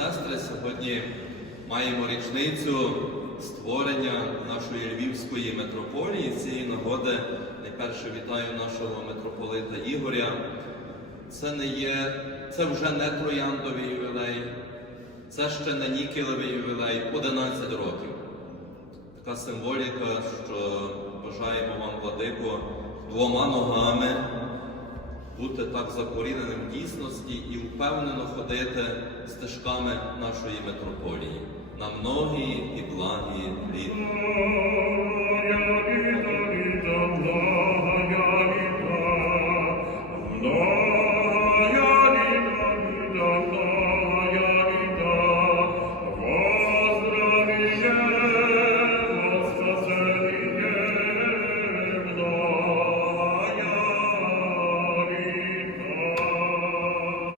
Сьогодні маємо річницю створення нашої Львівської митрополії. Цієї нагоди найперше вітаю нашого митрополита Ігоря. Це не є, це вже не трояндовий ювілей, це ще не нікелевий ювілей, 11 років. Така символіка, що бажаємо вам, владико, двома ногами бути так закоріненим в дійсності і впевнено ходити стежками нашої митрополії на многі і благі літа.